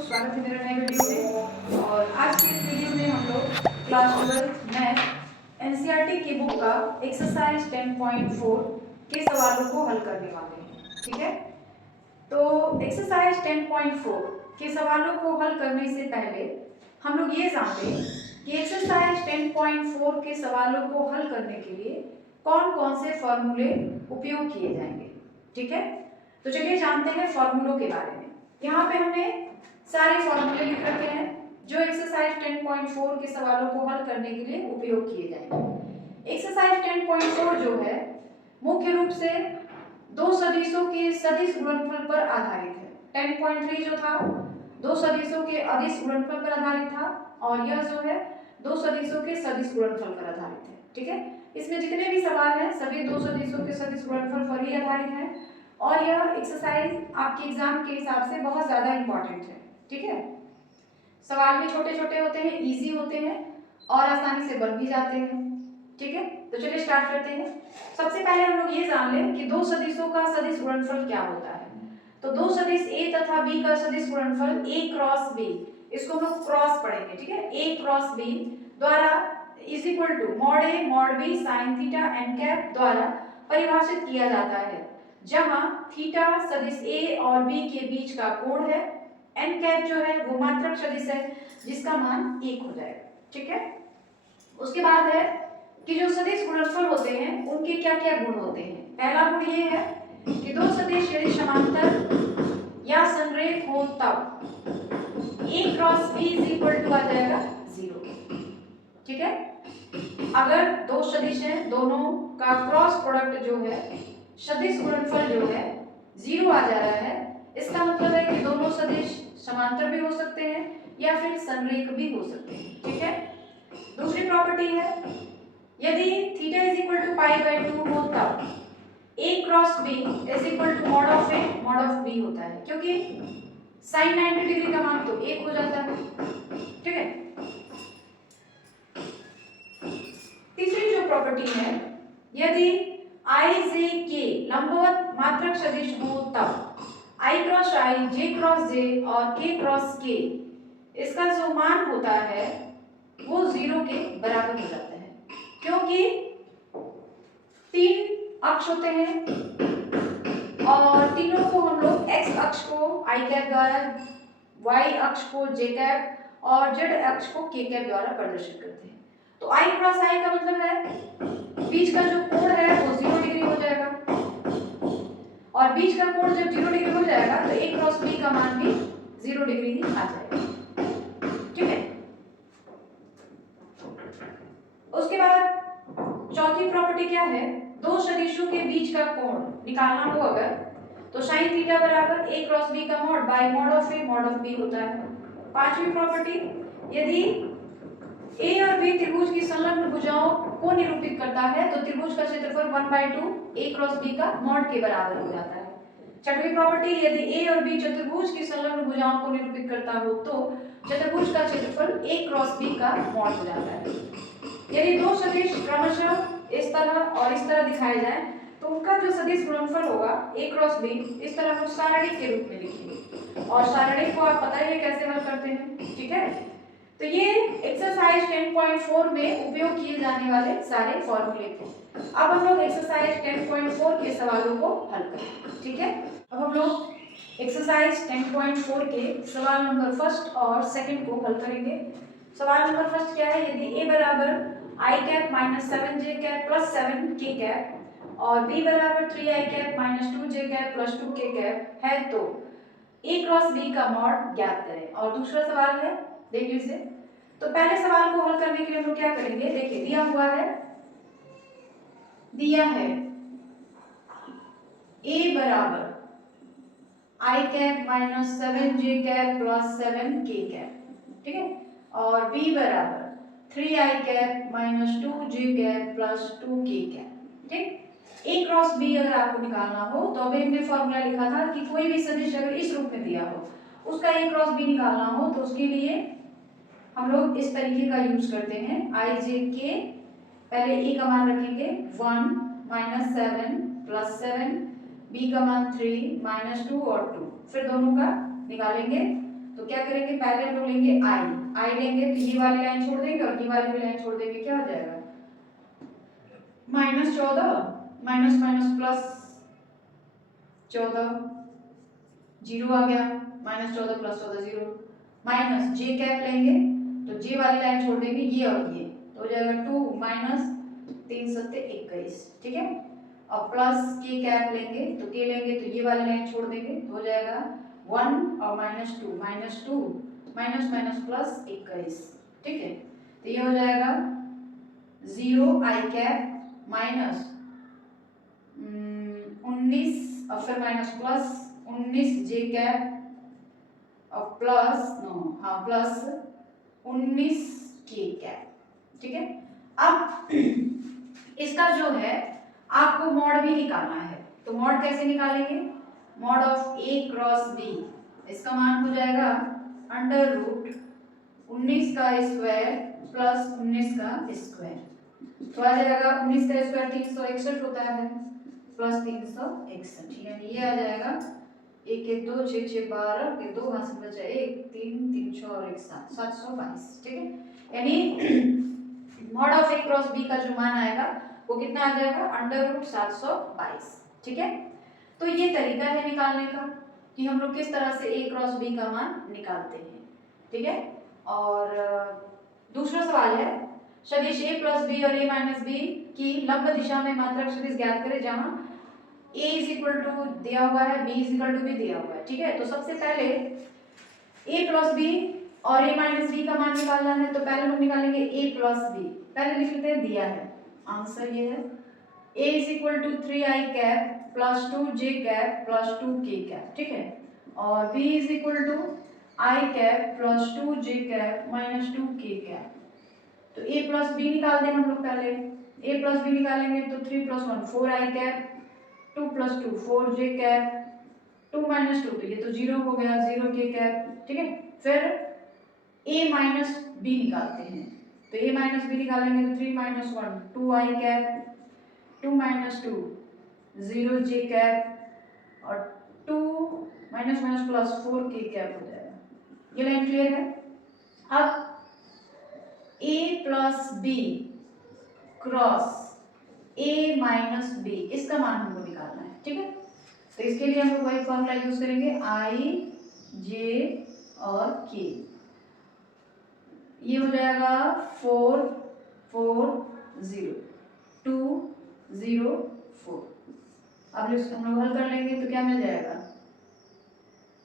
स्वागत है मेरे नए वीडियो में। और आज की इस वीडियो में हम लोग क्लास 12 मैथ एनसीईआरटी की बुक का एक्सरसाइज 10.4 के सवालों को हल करने वाले हैं। ठीक है, तो एक्सरसाइज 10.4 के सवालों को हल करने से पहले हम लोग ये जान लें कि एक्सरसाइज 10.4 के सवालों को हल करने के लिए कौन कौन से फॉर्मूले उपयोग किए जाएंगे। ठीक है, तो चलिए जानते हैं फॉर्मूलों के बारे में। यहाँ पे हमने सारे फॉर्मूले लिख रखे हैं जो एक्सरसाइज 10.4 के सवालों को हल करने के लिए उपयोग किए जाएंगे। एक्सरसाइज 10.4 जो है मुख्य रूप से दो सदिशों के सदिश गुणनफल पर आधारित है। 10.3 जो था दो सदिशों के अदिश गुणनफल पर आधारित था और यह जो है दो सदिशों के सदिश गुणनफल पर आधारित है। ठीक है, इसमें जितने भी सवाल हैं सभी दो सदिशों के सदिश गुणनफल पर ही आधारित है और यह एक्सरसाइज आपके एग्जाम के हिसाब से बहुत ज्यादा इंपॉर्टेंट है। ठीक है, सवाल भी छोटे छोटे होते हैं, इजी होते हैं और आसानी से बन भी जाते हैं। ठीक है, तो चलिए स्टार्ट करते हैं। सबसे पहले हम लोग ये जान लें कि दो सदिशों का सदिश गुणनफल क्या होता है। तो दो सदिश ए तथा बी का सदिश गुणनफल ए क्रॉस बी, इसको हम लोग क्रॉस पढ़ेंगे। ठीक है, ए क्रॉस बी द्वारा is equal to mod A mod B sine theta N cap द्वारा परिभाषित किया जाता है, जहां थीटा सदिश ए और बी के बीच का कोण है, एन कैप जो है वो मात्रक सदिश है जिसका मान 1 हो जाएगा। ठीक है, उसके बाद है कि जो सदिश गुणनफल होते हैं उनके क्या क्या गुण होते हैं। पहला गुण ये है कि दो सदिश यदि समांतर या संरेख हो तब a cross b is equal to आ जाएगा 0। ठीक है, अगर दो सदिश हैं दोनों का क्रॉस प्रोडक्ट जो है सदिश गुणनफल जो है 0 आ जा रहा है, इसका मतलब है कि दोनों सदिश समांतर भी हो सकते हैं या फिर संरेख भी हो सकते हैं। ठीक है, दूसरी प्रॉपर्टी है यदि theta is equal to pi by 2 हो तब a cross b is equal to mod of a mod of b होता है, क्योंकि sin 90 डिग्री का मान तो 1 हो जाता है। ठीक है, तीसरी जो प्रॉपर्टी है यदि i j k लंबवत मात्रक सदिश हो तब i cross i j cross j और k क्रॉस k इसका जो मान होता है वो 0 के बराबर हो जाता है, क्योंकि तीन अक्ष होते हैं और तीनों को हम लोग x अक्ष को i कैप द्वारा, y अक्ष को j कैप और z अक्ष को k कैप द्वारा प्रदर्शित करते हैं। तो i क्रॉस i का मतलब है बीच का जो कोण है वो 0 डिग्री हो जाएगा और बीच का कोण जब 0 डिग्री हो जाएगा तो a क्रॉस b का मान भी 0 डिग्री ही आ जाएगा। ठीक है, उसके बाद चौथी प्रॉपर्टी क्या है, दो सदिशों के बीच का कोण निकालना हो अगर तो sin थीटा बराबर a क्रॉस b का mod bye mod of a mod of b होता है। पांचवी प्रॉपर्टी यदि a और b त्रिभुज की संलग्न भुजाओं को निरूपित करता है तो त्रिभुज का क्षेत्रफल 1/2 a क्रॉस b का मॉड के बराबर हो जाता है। छठवीं प्रॉपर्टी यदि a और b चतुर्भुज की संलग्न भुजाओं को निरूपित करता हो तो चतुर्भुज का क्षेत्रफल a क्रॉस b का मॉड हो जाता है। यदि दो सदिश क्रमशः इस तरह और इस तरह दिखाए जाएं तो उनका जो सदिश गुणनफल होगा a क्रॉस b इस तरह हम सारणिक के रूप में लिखेंगे और सारणिक को आप पता ही है कैसे हल करते हैं। ठीक है, तो ये एक्सरसाइज 10.4 में उपयोग किए जाने वाले सारे फॉर्मूले थे। अब हम लोग एक्सरसाइज 10.4 के सवालों को हल करें। ठीक है, अब हम लोग एक्सरसाइज 10.4 के सवाल नंबर फर्स्ट और सेकंड को हल करेंगे। सवाल नंबर फर्स्ट क्या है, यदि a बराबर i cap minus 7j cap plus 7k cap और b बराबर 3i cap minus 2j cap plus 2k cap है तो a क्रॉस b का मॉड ज्ञात करें। और दूसरा सवाल है, देखिए इसे, तो पहले सवाल को हल करने के लिए हम लोग क्या करेंगे, देखिए दिया हुआ है, दिया है a बराबर i cap minus 7j cap plus 7k cap. ठीक है, और b बराबर 3i cap minus 2j cap plus 2k cap. ठीक, a क्रॉस b अगर आपको निकालना हो तो अभी हमने फॉर्मूला लिखा था कि कोई भी सदिश अगर इस रूप में दिया हो उसका a क्रॉस b निकालना हो तो उसके लिए हम लोग इस तरीके का यूज करते हैं, i j k पहले a का मान रखेंगे 1 माइनस 7 प्लस 7, b का मान 3 माइनस 2 और 2, फिर दोनों का निकालेंगे तो क्या करेंगे, पहले हम लोग लेंगे आई लेंगे तो ये वाली लाइन छोड़ देंगे और ये वाली भी लाइन छोड़ देंगे, क्या हो जाएगा -14 माइनस माइनस प्लस 14 जीरो आ गया, -14 प्लस 14 जीरो, माइनस जे कैप लेंगे तो जे वाली लाइन छोड़ देंगे ये और ये, तो हो जाएगा 2 माइनस 3 सत्ते 21, ठीक है। और प्लस के कैप लेंगे तो के लेंगे तो ये वाली लाइन छोड़ देंगे तो हो जाएगा 1 और -2 माइनस माइनस प्लस 21, ठीक है। तो ये हो जाएगा 0 आई कैप माइनस 19 और फिर माइनस प्लस 19 जे कैप और प्लस 19 के कैप, ठीक है। अब इसका जो है आपको मॉड भी निकालना है, तो मॉड कैसे निकालेंगे, mod of a cross b, इसका मान हो जाएगा अंडर रूट 19 का स्क्वायर प्लस 19 का स्क्वायर, तो आ जाएगा 19 का स्क्वायर 361 होता है प्लस 361, यानी ये आ जाएगा 1 1 2 6 6 12 के 2 हाथ से बचा 1 3 3 6 और 1 7 722, ठीक है। यानी mod of a cross b का जो मान आएगा वो कितना आ जाएगा अंडर रूट 722, ठीक है। तो ये तरीका है निकालने का कि हम लोग किस तरह से a क्रॉस b का मान निकालते हैं, ठीक है। और दूसरा सवाल है सदिश a प्लस b और a माइनस b की लंब दिशा में मात्रक सदिश ज्ञात करें जहां a इज इक्वल टू दिया हुआ है b इज इक्वल टू भी दिया हुआ है, ठीक है। तो सबसे पहले a प्लस b और a माइनस b का मान निकालना है, तो पहले हम निकालेंगे a प्लस b, पहले लिख लेते हैं दिया है, आंसर ये है a is equal to 3i cap plus 2j cap plus 2k cap, ठीक है। और b is equal to i cap plus 2j cap minus 2k cap, तो a प्लस b निकाल दें हम लोग, पहले a प्लस b निकालेंगे तो 3 plus 1 4i cap 2 plus 2 4j cap 2 minus 2 तो ये तो 0 हो गया 0k कैप, ठीक है। फिर a माइनस b निकालते हैं, तो a माइनस b निकालेंगे तो 3 minus 1 2i cap 2 minus 2 0j cap और 2 minus minus plus 4k cap हो जाएगा, ये लाइन क्लियर है। अब a plus b cross a minus b इसका मान हमको निकालना है, ठीक है। तो इसके लिए हम लोग वही फॉर्मूला यूज करेंगे i j और k, ये हो जाएगा 4 4 0 2 0 4। अब हम लोग हल कर लेंगे तो क्या मिल जाएगा,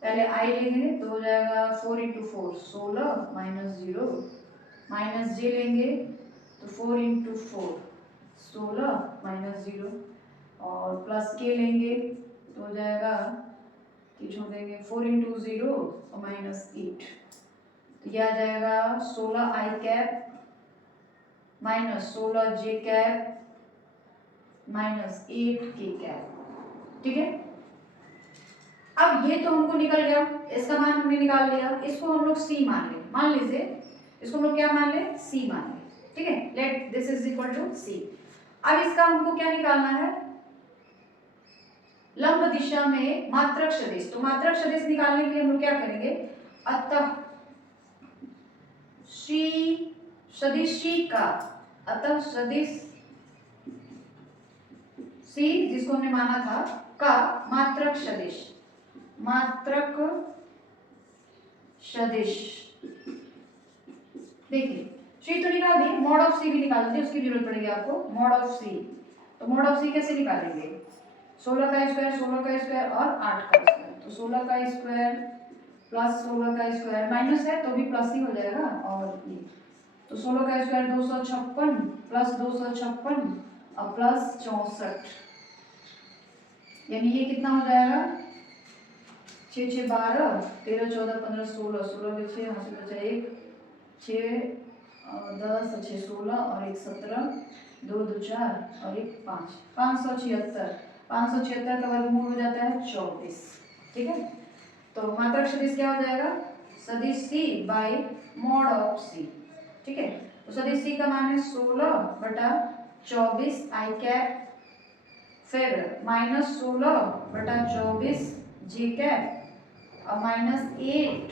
पहले i लेंगे तो हो जाएगा 4 इंटू 4 16 माइनस 0 माइनस j लेंगे तो 4 इंटू 4 16 माइनस 0 और प्लस k लेंगे तो हो जाएगा कि छोड़ देंगे 4 इंटू 0 और माइनस 8, तो यह आ जाएगा 16 i cap minus 16 j cap minus 8 k cap, ठीक है। अब ये तो हमको निकल गया, इसका मान हमने निकाल लिया, इसको हम लोग c मान लीजिए इसको हम लोग क्या मान ले c मान ले, ठीक है। Let this is equal to c। अब इसका हमको क्या निकालना है, लंब दिशा में मात्रक सदिश, तो मात्रक सदिश निकालने के लिए हम लोग क्या करेंगे, अतः सदिश c जिसको हमने माना था का मात्रक सदिश देखिए c तो निकाल दिए, मॉड ऑफ c भी निकाल दीजिए, उसकी जरूरत पड़ेगी आपको, मॉड ऑफ c। तो मॉड ऑफ c कैसे निकालेंगे, 16 का स्क्वायर और 8 का स्क्वायर, तो 16 का स्क्वायर प्लस 16 का स्क्वायर माइनस है तो भी प्लस ही हो जाएगा, और ये तो 16 का स्क्वायर 256 प्लस 256 और प्लस 64, यानी ये कितना हो जाएगा 6 6 12 13 14 15 16 16 के 6 यहाँ से बचा 1 6 10 और 6 16 और 1 17 2 2 4 और 1 5 576 का वर्गमूल हो जाता है 24, ठीक है। तो मात्रक सदिश क्या हो जाएगा, सदिश c by mod of c, ठीक है। तो सदिश c का मान है 16 बटा 24 i कैप, फिर माइनस 16 बटा 24 j कैप और माइनस 8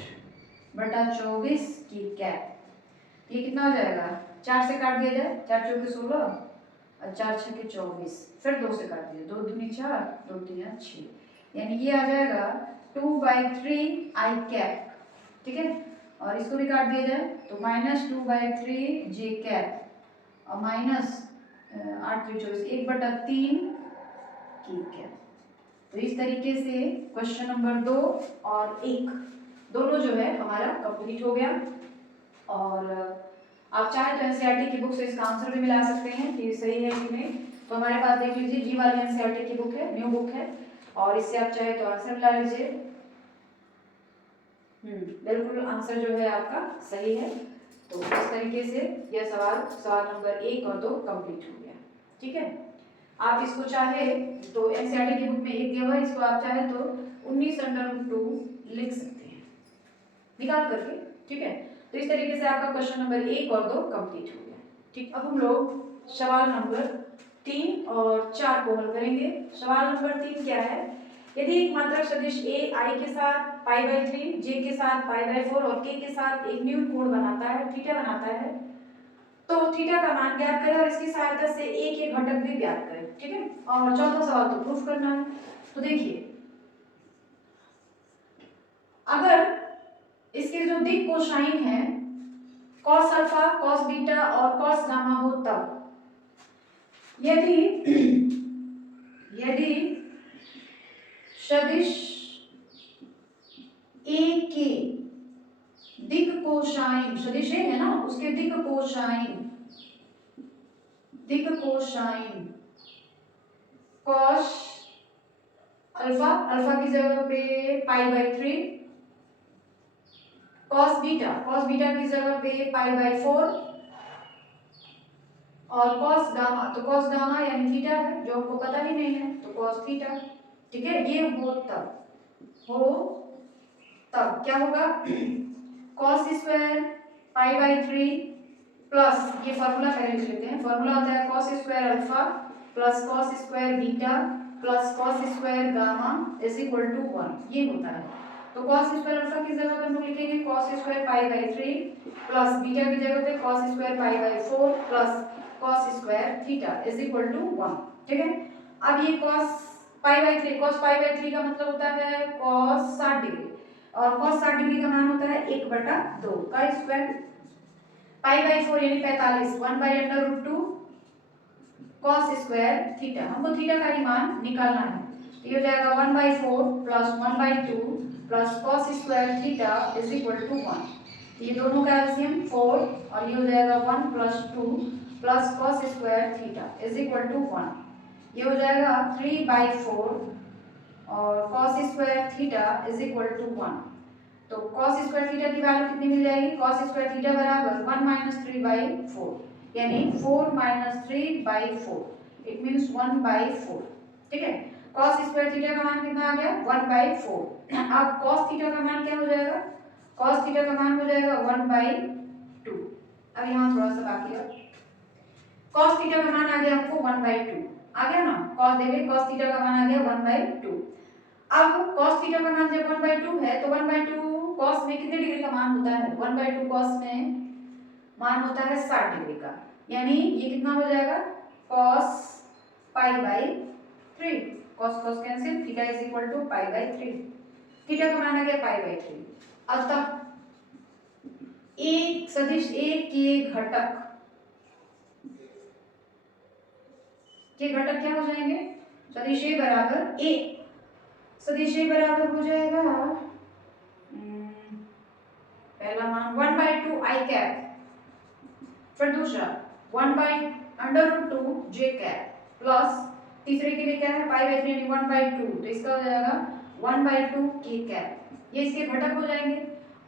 बटा 24 की कैप। ये कितना हो जाएगा, 4 से काट दिया जाए, 4 चौके 16 और 4 छक्के 24, फिर 2 से काट दिया, 2 दूनी 4, 2 तीन 6, यानी ये आ जाएगा 2/3 आई कैप। ठीक है, और इसको भी काट दिया जाए तो -2/3 जे कैप और माइनस 8 3 24, 1/3 की कैप। तो इस तरीके से क्वेश्चन नंबर 2 और 1 दोनों जो है हमारा कंप्लीट हो गया। और आप चाहे तो एनसीईआरटी की बुक से इसका आंसर भी मिला सकते हैं कि सही है कि नहीं। तो हमारे पास देख लीजिए, जी वाली एनसीईआरटी की बुक है, न्यू बुक है, और इससे आप चाहे तो आंसर मिला लीजिए। बिल्कुल आंसर जो है आपका सही है। तो इस तरीके से यह सवाल नंबर 1 और 2 कंप्लीट हो गया। ठीक है, आप इसको चाहे तो एनसीईआरटी की बुक में 1 दिया हुआ है, इसको आप चाहे तो 19/2 लिख सकते हैं निकाल करके। ठीक है, तो इस तरीके से आपका क्वेश्चन नंबर 1 और 2 कंप्लीट हो गया। ठीक, अब हम लोग सवाल नंबर 3 और 4 को हल करेंगे। सवाल नंबर 3 क्या है, यदि एक मात्रक सदिश a i के साथ π/3, j के साथ π/4 और k के साथ एक न्यून कोण बनाता है, थीटा बनाता है, तो थीटा का मान ज्ञात करें और इसकी सहायता से a के घटक भी ज्ञात करें। ठीक है, और चौथा सवाल तो प्रूफ करना है। तो देखिए, अगर इसके जो दिक कोसाइन है, cos अल्फा, cos बीटा और cos गामा हो, तब यदि यदि सदिश a के दिक कोसाइन, सदिश A है ना, उसके दिक कोसाइन cos अल्फा, अल्फा की जगह पे π/3, cos बीटा की जगह पे π/4 और cos गामा, तो cos गामा यानी थीटा है जो हमको पता ही नहीं है, तो cos थीटा। ठीक है, ये हो तब क्या होगा, cos स्क्वायर π/3 प्लस, ये फॉर्मूला पहले लिख लेते हैं, फॉर्मूला होता है cos square alpha plus cos square beta plus cos square gamma is equal to 1, ये होता है। तो cos स्क्वायर अल्फा की जगह पर हम लोग लिखेंगे cos स्क्वायर π/3 प्लस बीटा की जगह पे cos square π/4 plus cos square theta is equal to 1। ठीक है, अब ये cos π/3 का मतलब होता है cos 60 डिग्री, और cos 60 डिग्री का मान होता है 1/2 का स्क्वायर, π/4 यानी 45, 1/√2 cos स्क्वायर थीटा, हमको थीटा का ही मान निकालना है। तो ये हो जाएगा 1/4 plus 1/2 plus cos square theta is equal to 1। ये दोनों का एलसीएम 4 और ये हो जाएगा 1 plus 2 plus cos square theta is equal to 1। ये हो जाएगा 3/4 और cos square theta is equal to 1। तो cos स्क्वायर थीटा की वैल्यू कितनी मिल जाएगी, cos स्क्वायर थीटा बराबर 1 - 3/4, यानी 4 - 3/4, इट मींस 1/4। ठीक है, cos स्क्वायर थीटा का मान कितना आ गया, 1/4। अब cos थीटा का मान क्या हो जाएगा, cos थीटा का मान हो जाएगा 1/2। अब यहाँ थोड़ा सा बाकी है, cos थीटा का मान आ गया हमको 1/2, आ गया ना, cos देखिए cos थीटा का मान आ गया 1/2। अब cos थीटा का मान जब 1/2 है तो 1/2 cos में कितने डिग्री का मान होता है, 1/2 cos में मान होता है 60 डिग्री का, यानी ये कितना हो जाएगा cos π/3, cos cancel, theta is equal to π/3, theta का मान आ गया π/3। अतः एक सदिश A के घटक क्या हो जाएंगे, सदिश A बराबर A, सदिश A बराबर हो जाएगा पहला मान 1/2 i कैप, फिर दूसरा 1/√2 j कैप प्लस तीसरे के लिए क्या है π/3 यानी 1/2, तो इसका हो जाएगा 1/2 k कैप। ये इसके घटक हो जाएंगे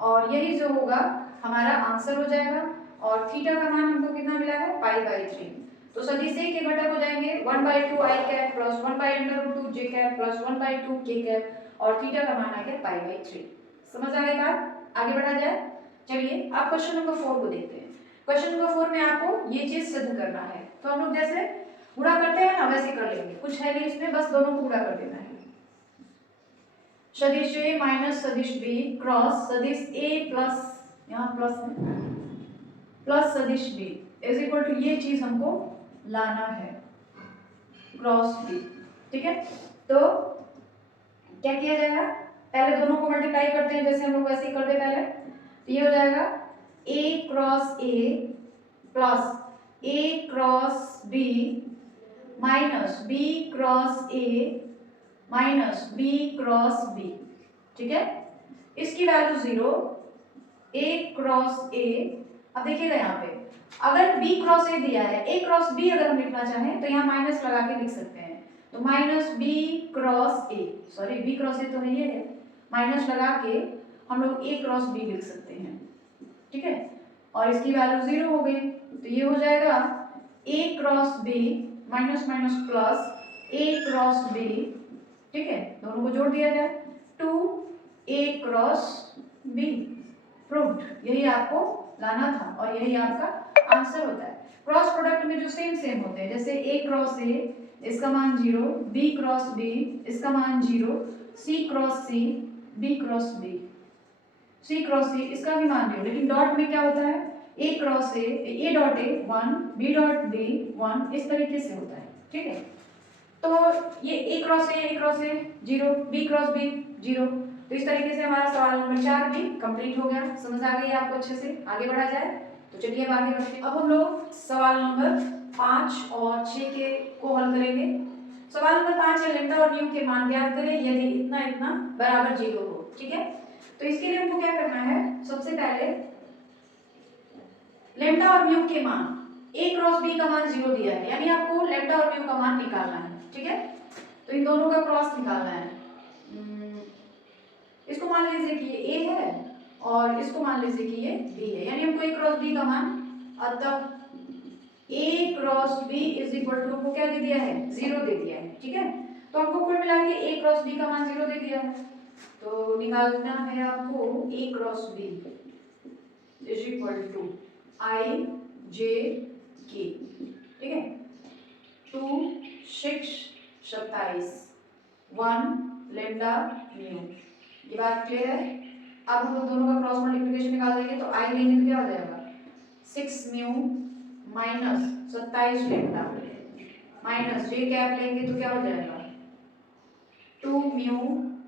और यही जो होगा हमारा आंसर हो जाएगा। और थीटा का मान हमको कितना मिला है π/3, तो सदिश A के घटक हो जाएंगे 1/2 i cap plus 1/√2 j cap plus 1/2 k cap और थीटा का मान आ गया π/3। समझ आ गई बात, आगे बढ़ा जाए। चलिए आप क्वेश्चन नंबर 4 को देखते हैं। क्वेश्चन नंबर 4 में आपको ये चीज सिद्ध करना है, तो हम लोग जैसे गुणा करते हैं ना वैसे कर लेंगे, कुछ है नहीं इसमें, बस दोनों को गुणा कर देना है। सदिश ए माइनस सदिश बी क्रॉस सदिश ए प्लस, यहाँ प्लस है, प्लस सदिश बी इज इक्वल टू ये चीज हमको लाना है क्रॉस बी। ठीक है, तो क्या किया जाएगा, पहले दोनों को मल्टीप्लाई करते हैं जैसे हम लोग वैसे ही कर दे पहले। तो ये हो जाएगा a cross a plus a cross b minus b cross a minus b cross b। ठीक है, इसकी वैल्यू 0, a क्रॉस a। अब देखिएगा यहाँ पे अगर b क्रॉस a दिया है, a क्रॉस b अगर हम लिखना चाहें तो यहाँ माइनस लगा के लिख सकते हैं। तो minus b cross a, sorry b cross a तो नहीं है, माइनस लगा के हम लोग a क्रॉस b लिख सकते हैं। ठीक है, और इसकी वैल्यू 0 हो गई, तो ये हो जाएगा a cross b minus minus plus a cross b। ठीक है, दोनों को जोड़ दिया जाए 2a क्रॉस b। प्रूव्ड, यही आपको लाना था और यही आपका आंसर होता है। क्रॉस प्रोडक्ट में जो सेम सेम होते हैं, जैसे a क्रॉस a इसका मान 0, b क्रॉस b इसका मान 0, c cross c b cross b, c cross c इसका भी मान 0, लेकिन डॉट में क्या होता है, a cross a dot a 1 b dot b 1, इस तरीके से होता है। ठीक है, तो ये a cross a 0, b cross b 0। तो इस तरीके से हमारा सवाल नंबर 4 भी कंप्लीट हो गया। समझ आ गई आपको अच्छे से, आगे बढ़ा जाए। तो चलिए अब आगे बढ़ते हैं। अब हम लोग सवाल नंबर 5 और 6 के को हल करेंगे। सवाल नंबर 5 है लेम्डा और म्यू के मान ज्ञात करें यदि इतना इतना बराबर 0 हो। ठीक है, तो इसके लिए हमको क्या करना है, सबसे पहले लेम्डा और म्यू के मान, a क्रॉस b का मान 0 दिया है, यानी आपको लेम्डा और म्यू का मान निकालना है। ठीक है, तो इन दोनों का क्रॉस निकालना है। इसको मान लीजिए कि ये a है और इसको मान लीजिए कि ये b है, यानी हमको a क्रॉस b का मान, अतः a cross b is equal to हमको क्या दे दिया है, 0 दे दिया है। ठीक है, तो हमको कुल मिला के a क्रॉस b का मान 0 दे दिया है, तो निकालना है आपको a cross b is equal to i j k। ठीक है, 2 6 27 1 लेम्डा म्यू, ये बात क्लियर है। अब हम दोनों का क्रॉस मल्टीप्लिकेशन निकाल देंगे, तो i लेंगे तो क्या हो जाएगा, 6 mu minus 27 lambda minus j cap लेंगे तो क्या हो जाएगा, 2 mu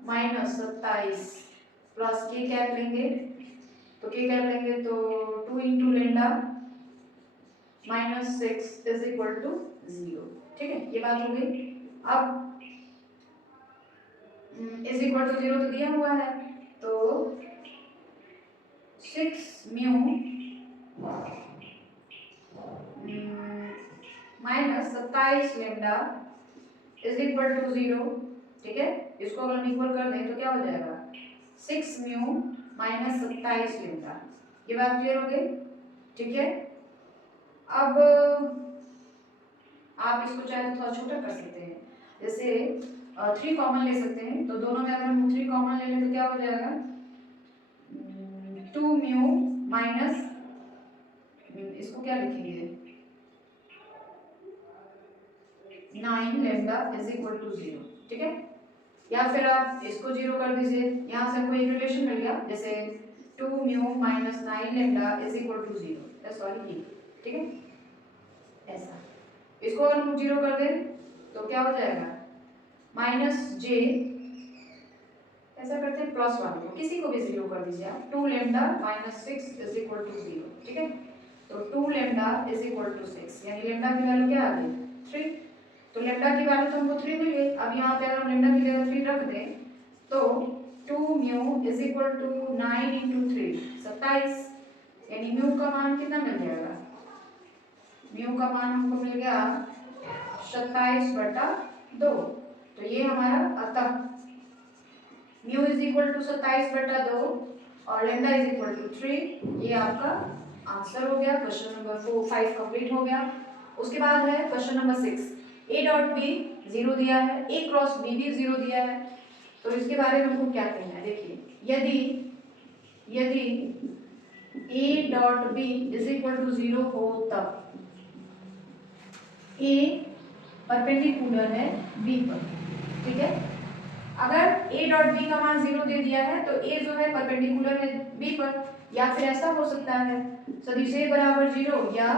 minus 27 plus k cap लेंगे, तो k कैप लेंगे तो 2 into lambda minus 6 is equal to 0। ठीक है, ये बात हो गई। अब इज इक्वल टू 0 तो दिया हुआ है, तो 6 mu minus 27 lambda is equal to 0। ठीक है, इसको अगर हम इक्वल कर दें तो क्या हो जाएगा, 6 म्यू माइनस 27 लेम्डा। ये बात क्लियर हो गई। ठीक है, अब आप इसको चाहे तो थोड़ा छोटा कर सकते हैं, जैसे 3 कॉमन ले सकते हैं, तो दोनों में अगर हम 3 कॉमन ले लें तो क्या हो जाएगा, 2 म्यू माइनस, इसको क्या लिखेंगे, 9 लेम्डा इज इक्वल टू 0। ठीक है, या फिर आप इसको 0 कर दीजिए, यहाँ से हमको एक रिलेशन मिल गया, जैसे 2 mu minus 9 lambda is equal to 0, sorry. ठीक है, ऐसा इसको अगर हम 0 कर दें तो क्या हो जाएगा, माइनस j, ऐसा करते हैं प्लस वाले को, किसी को भी 0 कर दीजिए आप, 2 lambda minus 6 is equal to 0। ठीक है, तो 2 लेम्डा इज इक्वल टू 6, यानी लेम्डा की वैल्यू क्या आ गई, 3। तो लेम्डा की वैल्यू तो हमको 3 मिल गई। अब यहाँ पे अगर हम लेम्डा की जगह 3 रख दें तो 2 mu is equal to 9 into 3 27, यानी म्यू का मान कितना मिल जाएगा, म्यू का मान हमको मिल गया 27/2। तो ये हमारा, अतः म्यू इज इक्वल टू 27/2 और लेम्डा इज इक्वल टू 3, ये आपका आंसर हो गया। क्वेश्चन नंबर 5 कंप्लीट हो गया। उसके बाद है question number 6, a dot b 0 दिया है, a क्रॉस b भी 0 दिया है, तो इसके बारे में हमको क्या कहना है, देखिए यदि a dot b is equal to 0 हो तब a परपेंडिकुलर है b पर। ठीक है, अगर a डॉट b का मान 0 दे दिया है तो a जो है परपेंडिकुलर है b पर, या फिर ऐसा हो सकता है सदिश a बराबर 0 या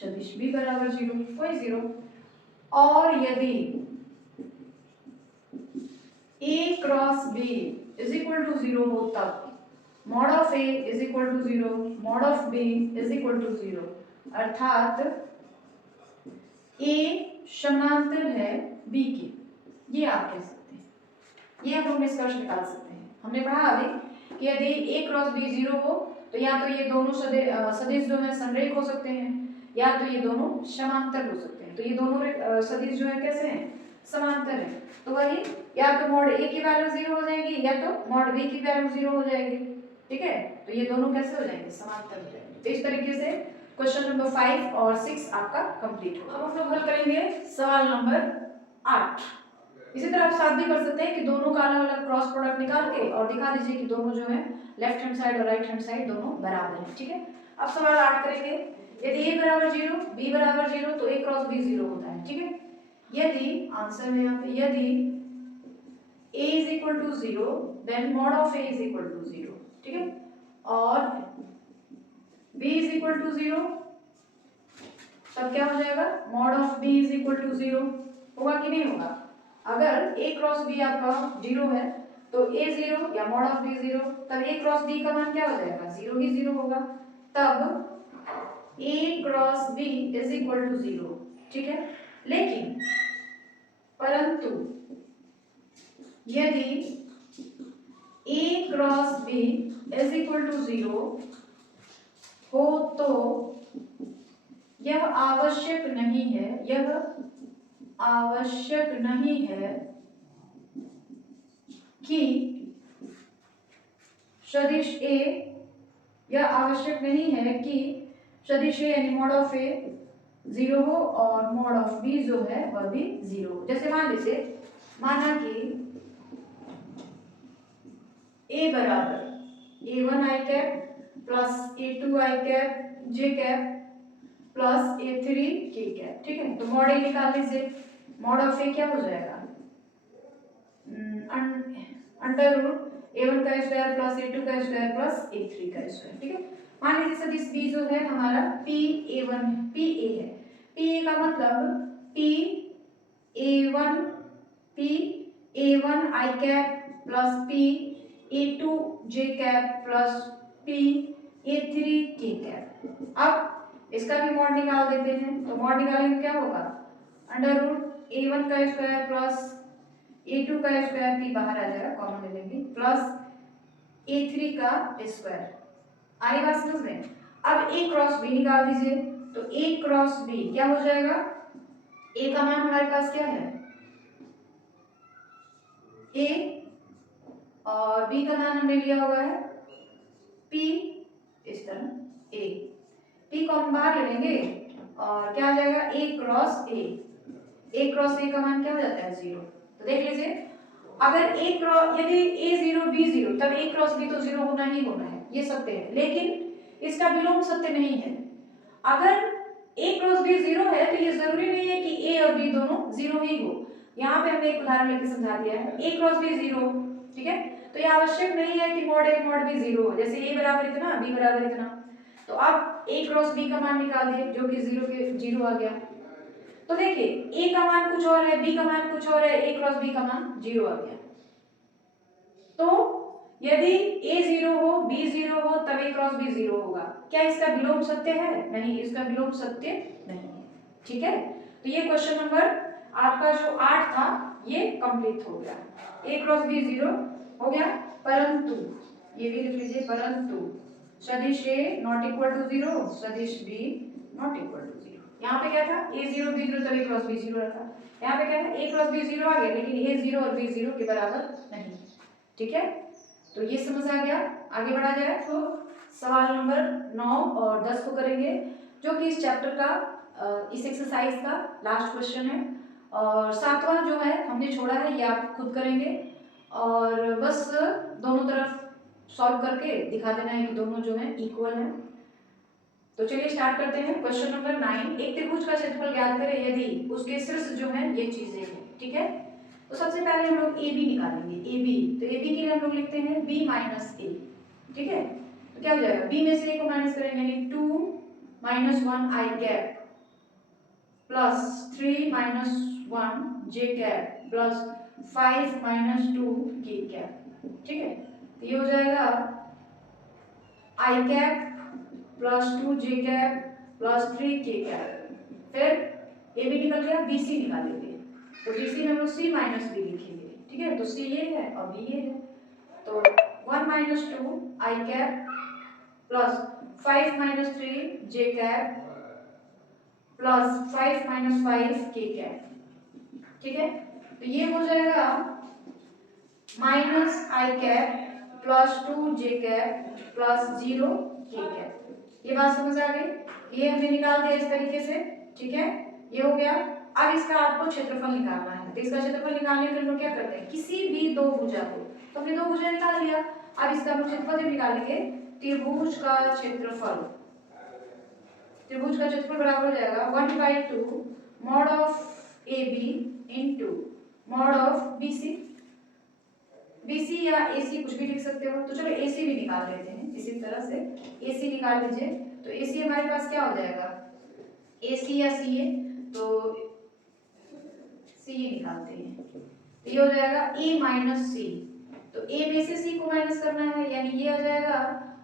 सदिश b बराबर 0, कोई 0। और यदि a cross b is equal to 0 हो तब mod of a is equal to 0, mod of b is equal to 0, अर्थात a समांतर है b के, ये आप कह सकते हैं, ये हम लोग निष्कर्ष निकाल सकते हैं। हमने पढ़ा अभी कि यदि a क्रॉस b 0 हो तो या तो ये दोनों सदिश जो है संरेख हो सकते हैं, या तो ये दोनों समांतर हो सकते हैं। तो ये दोनों सदिश जो है कैसे हैं, समांतर है। तो वही या तो मॉड a की वैल्यू 0 हो जाएगी या तो मॉड b की वैल्यू 0 हो जाएगी, ठीक है। तो ये दोनों कैसे हो जाएंगे, समांतर हो जाएंगे। तो इस तरीके से क्वेश्चन नंबर 5 और 6 आपका कंप्लीट हो। अब हम लोग हल करेंगे सवाल नंबर 8। इसी तरह आप साथ भी कर सकते हैं कि दोनों का अलग अलग क्रॉस प्रोडक्ट निकाल के और दिखा दीजिए कि दोनों जो है लेफ्ट हैंड साइड और राइट हैंड साइड दोनों बराबर हैं, ठीक है। अब सवाल 8 करेंगे। यदि a बराबर 0 b बराबर 0 तो a क्रॉस b 0 होता है, ठीक है। यदि आंसर है यहाँ पे, यदि a is equal to 0 then mod of a is equal to 0, ठीक है। और b is equal to 0 तब क्या हो जाएगा, mod of b is equal to 0 होगा कि नहीं होगा। अगर a क्रॉस b आपका 0 है तो a 0 या mod of b 0, तब a क्रॉस b का मान क्या हो जाएगा, 0 ही 0 होगा। तब a cross b is equal to 0, ठीक है। लेकिन परंतु यदि a cross b is equal to 0 हो तो यह आवश्यक नहीं है, यह आवश्यक नहीं है कि सदिश a, यह आवश्यक नहीं है कि सदिश a यानी मॉड ऑफ a 0 हो और मॉड ऑफ b जो है वह भी 0 हो। जैसे मान लीजिए, माना कि a बराबर a1 i cap plus a2 i cap j cap plus a3 k cap, ठीक है। तो मॉड a निकाल लीजिए, मॉड ऑफ a क्या हो जाएगा, अंडर रूट a1 का स्क्वायर प्लस a2 का स्क्वायर प्लस a3 का स्क्वायर, ठीक है। मान लीजिए सदिश b जो है हमारा pa1 pa है, pa का मतलब pa1 i cap plus pa2 j cap plus pa3 k cap. अब इसका भी मॉड निकाल देते हैं, तो मॉड निकालेंगे क्या होगा, अंडर रूट a1 का स्क्वायर प्लस a2 का स्क्वायर, p बाहर आ जाएगा कॉमन ले लेंगे, प्लस a3 का स्क्वायर। आई बात समझ में। अब a क्रॉस b निकाल दीजिए, तो a क्रॉस b क्या हो जाएगा, a का मान हमारे पास क्या है a, और b का मान हमने लिया हुआ है p, इस तरह a, p को हम बाहर ले लेंगे और क्या आ जाएगा a क्रॉस a का मान क्या हो जाता है 0। तो देख लीजिए, अगर a क्रॉस यदि a 0 b 0 तब a क्रॉस b तो 0 होना ही होना है, ये सत्य है। लेकिन इसका विलोम सत्य नहीं है। अगर a क्रॉस b 0 है तो ये जरूरी नहीं है कि a और b दोनों 0 ही हो। यहाँ पे हमने एक उदाहरण लेकर समझा दिया है, a क्रॉस b 0, ठीक है। तो ये आवश्यक नहीं है कि मॉड a मॉड b 0 हो। जैसे a बराबर इतना b बराबर इतना, तो आप a क्रॉस b का मान निकाल दिए जो कि 0 के 0 आ गया। तो देखिए a का मान कुछ और है, b का मान कुछ और है, a क्रॉस b का मान 0 आ गया। तो यदि a 0 हो b 0 हो तब a क्रॉस b 0 होगा। क्या इसका विलोम सत्य है, नहीं, इसका विलोम सत्य नहीं है, ठीक है। तो ये क्वेश्चन नंबर आपका जो 8 था ये कंप्लीट हो गया, a क्रॉस b 0 हो गया। परंतु ये भी लिख लीजिए, परंतु सदिश a नॉट इक्वल टू 0, सदिश b नॉट इक्वल टू 0। यहाँ पे क्या था, a 0 b 0 तब a क्रॉस b 0 रहता। यहाँ पे क्या था, a क्रॉस b 0 आ गया लेकिन a 0 और b 0 के बराबर नहीं, ठीक है। तो ये समझ आ गया। आगे बढ़ा जाए तो सवाल नंबर 9 और 10 को करेंगे, जो कि इस चैप्टर का इस एक्सरसाइज का लास्ट क्वेश्चन है। और 7वां जो है हमने छोड़ा है, ये आप खुद करेंगे और बस दोनों तरफ सॉल्व करके दिखा देना है कि दोनों जो है इक्वल है। तो चलिए स्टार्ट करते हैं। क्वेश्चन नंबर 9, एक त्रिभुज का क्षेत्रफल ज्ञात करें यदि उसके शीर्ष जो है ये चीजें हैं, ठीक है। तो सबसे पहले हम लोग ए बी निकालेंगे, ए बी। तो ए बी के लिए हम लोग लिखते हैं बी माइनस ए, ठीक है। तो क्या हो जाएगा, बी में से ए को माइनस करेंगे यानी 2 माइनस 1 आई कैप प्लस 3 माइनस 1 जे कैप प्लस 5 माइनस 2 के कैप, ठीक है। तो ये हो जाएगा आई कैप प्लस 2 जे कैप प्लस 3 के कैप। फिर ए बी निकल गया, बी सी निकालेंगे। तो बी सी में हम लोग सी माइनस बी लिखेंगे, ठीक है। तो सी ये है और बी ये है। तो 1 माइनस 2 आई कैप प्लस 5 माइनस 3 जे कैप प्लस 5 माइनस 5 के कैप, ठीक है। तो ये हो जाएगा माइनस आई कैप प्लस 2 जे कैप प्लस 0 के कैप। ये बात समझ आ गई। ये हमने निकाल दिया इस तरीके से, ठीक है। ये हो गया। अब इसका आपको क्षेत्रफल निकालना है। तो इसका क्षेत्रफल निकालने के लिए हम लोग क्या करते हैं, किसी भी दो भुजा को, तो हमने दो भुजा निकाल लिया। अब इसका हम क्षेत्रफल जब निकालेंगे, त्रिभुज का क्षेत्रफल, त्रिभुज का क्षेत्रफल बराबर हो जाएगा 1/2 mod of A B into mod of B C. BC या AC कुछ भी लिख सकते हो। तो चलो AC भी निकाल लेते हैं इसी तरह से। AC निकाल लीजिए। तो AC हमारे पास क्या हो जाएगा, AC या CA, तो CA निकालते हैं। तो ये हो जाएगा A माइनस C। तो A में से C को माइनस करना है, यानी ये हो जाएगा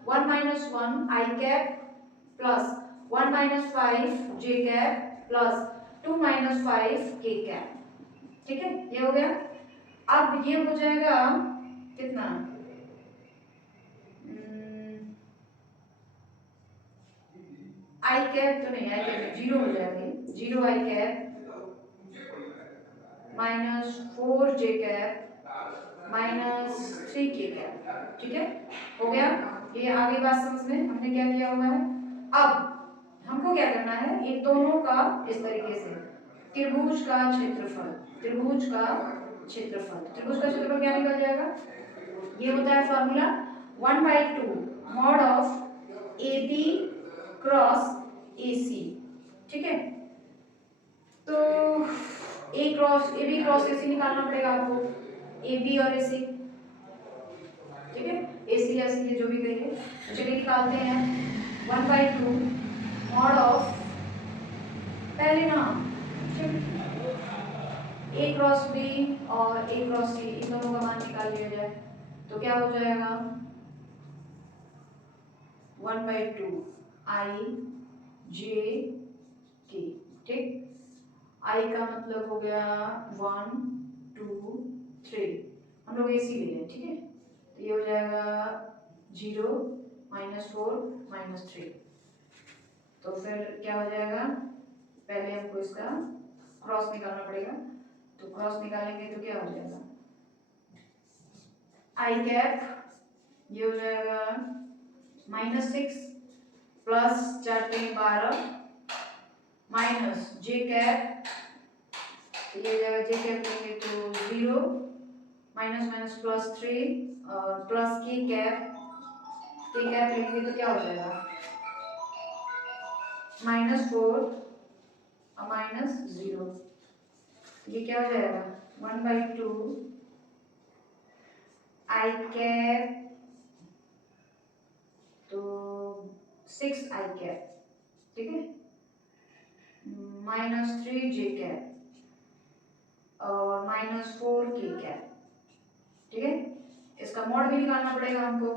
1 माइनस 1 आई कैप प्लस 1 माइनस 5 जे कैप प्लस 2 माइनस 5 के कैप, ठीक है। ये हो गया। अब ये हो जाएगा कितना, आई कैप तो नहीं, आई कैप जीरो हो जाएगी, 0 आई कैप माइनस 4 जे कैप माइनस 3 के कैप, ठीक है। हो गया। ये आगे बात समझ में हमने क्या किया हुआ है। अब हमको क्या करना है, इन दोनों का इस तरीके से त्रिभुज का क्षेत्रफल, त्रिभुज का क्षेत्रफल, त्रिभुज का क्षेत्रफल क्या निकल जाएगा, ये होता है formula 1/2 mod of A b cross a c, ठीक है। तो a cross a b cross a c निकालना पड़ेगा आपको, ए बी और ए सी, ठीक है। ए सी या सी जो भी कहिए। तो चलिए निकालते हैं 1/2 मॉड ऑफ, पहले ना ए क्रॉस बी और ए क्रॉस सी, इन दोनों का मान निकाल लिया जाए। तो क्या हो जाएगा 1/2 आई जे के, ठीक। आई का मतलब हो गया 1 2 3, हम लोग AC ले रहे हैं, ठीक है। तो ये हो जाएगा 0 -4 -3। तो फिर क्या हो जाएगा, पहले हमको इसका क्रॉस निकालना पड़ेगा। तो क्रॉस निकालेंगे तो क्या हो जाएगा, आई कैप ये हो जाएगा -6 प्लस 4 × 12 माइनस जे कैप, तो ये हो जाएगा जे कैप लेंगे तो 0 माइनस माइनस प्लस 3 और प्लस के कैप लेंगे तो क्या हो जाएगा -4 और -0। ये क्या हो जाएगा 1/2 आई कैप, तो 6 आई कैप, ठीक है, -3 जे कैप और -4 के कैप, ठीक है। इसका मॉड भी निकालना पड़ेगा हमको।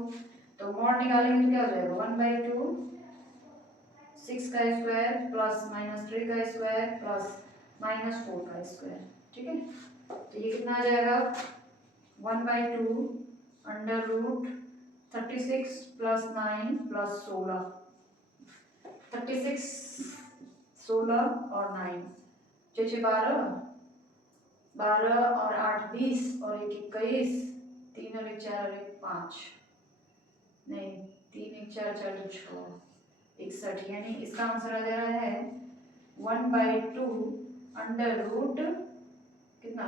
तो मॉड निकालेंगे तो क्या हो जाएगा 1/2 6 का स्क्वायर प्लस -3 का स्क्वायर प्लस -4 का स्क्वायर, ठीक है। तो ये कितना आ जाएगा 1/2 अंडर रूट 36 प्लस 9 प्लस 16, 36 16 और 9 6 6 12 12 और 8 20 और 1 21, 3 और 1 4 और 1 5, नहीं 3 1 4 4 2 6 61, यानी इसका आंसर आ जा रहा है 1/2 अंडर रूट कितना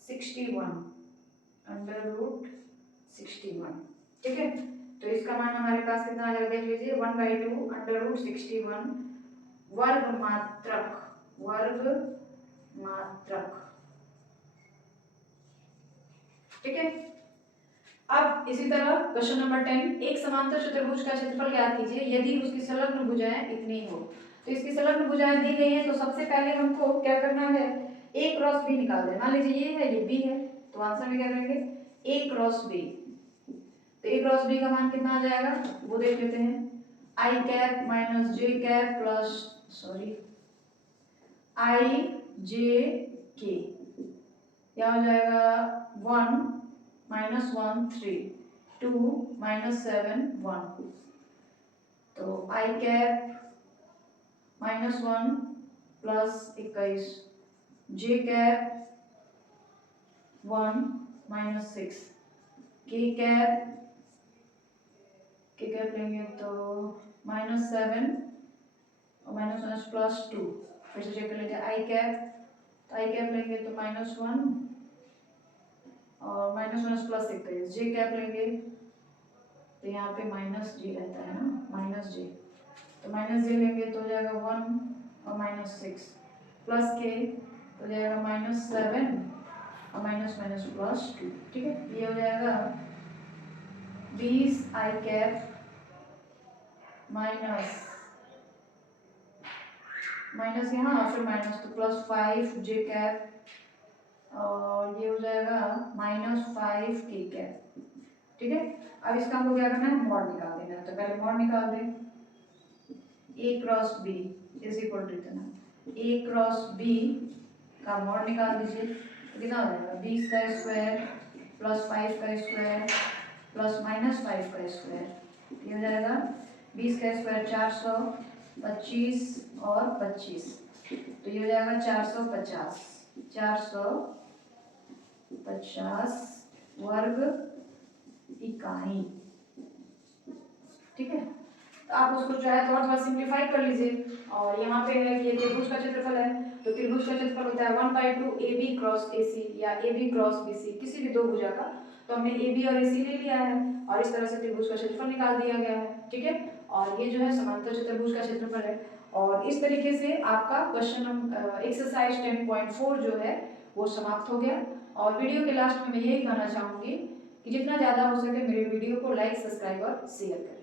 61, अंडर रूट 61, ठीक है। तो इसका मान हमारे पास कितना आ जाएगा देख लीजिए 1/2 अंडर रूट 61 वर्ग मात्रक, वर्ग मात्रक, ठीक है। अब इसी तरह क्वेश्चन नंबर 10, एक समांतर चतुर्भुज का क्षेत्रफल ज्ञात कीजिए यदि उसकी संलग्न भुजाएं इतनी हो। तो इसकी संलग्न भुजाएं दी गई हैं, तो सबसे पहले हमको क्या करना है, a क्रॉस b निकाल देना। मान लीजिए ये है, ये b है, तो आंसर में क्या करेंगे, a क्रॉस b। तो a क्रॉस b का मान कितना आ जाएगा, वो देख लेते हैं। i cap minus j cap plus sorry i j k, क्या हो जाएगा, 1 माइनस 1 3, 2 माइनस 7 1। तो i cap minus 1 plus 21, j cap 1 minus 6, k cap लेंगे तो माइनस 7 और माइनस 1 प्लस 2। फिर से चेक कर लेंगे i कैप, तो i कैप लेंगे तो माइनस 1 और माइनस 1 प्लस 21, j कैप लेंगे तो यहाँ पे माइनस j रहता है ना, माइनस j, तो माइनस j लेंगे तो हो जाएगा 1 और माइनस 6 प्लस k तो हो जाएगा माइनस 7 और माइनस माइनस प्लस 2। ठीक है, ये हो जाएगा 20 i कैप माइनस यहाँ और फिर माइनस, तो प्लस 5 j कैप और ये हो जाएगा माइनस 5 k कैप। ठीक है, अब इसका हमको क्या करना है, मॉड निकाल देना है। तो पहले मॉड निकाल दें, a cross b is equal to इतना, a क्रॉस b का मॉड निकाल दीजिए। तो कितना हो जाएगा, 20 का स्क्वायर प्लस 5 का स्क्वायर प्लस माइनस 5 का स्क्वायर, ये हो जाएगा 20 का स्क्वायर 400, 25 और 25, तो ये हो जाएगा 450, 450 वर्ग इकाई। ठीक है, तो आप उसको चाहे तो और थोड़ा सिंप्लीफाई कर लीजिए। और यहाँ पे है कि ये त्रिभुज का क्षेत्रफल है, तो त्रिभुज का क्षेत्रफल होता है 1/2 AB क्रॉस AC या AB क्रॉस BC, किसी भी दो भुजा का। तो हमने AB और AC ले लिया है और इस तरह से त्रिभुज का क्षेत्रफल निकाल दिया गया है। ठीक है, और ये जो है समांतर चतुर्भुज का क्षेत्रफल है। और इस तरीके से आपका क्वेश्चन एक्सरसाइज 10.4 जो है वो समाप्त हो गया। और वीडियो के लास्ट में मैं यही कहना चाहूँगी कि जितना ज़्यादा हो सके मेरे वीडियो को लाइक, सब्सक्राइब और शेयर करें।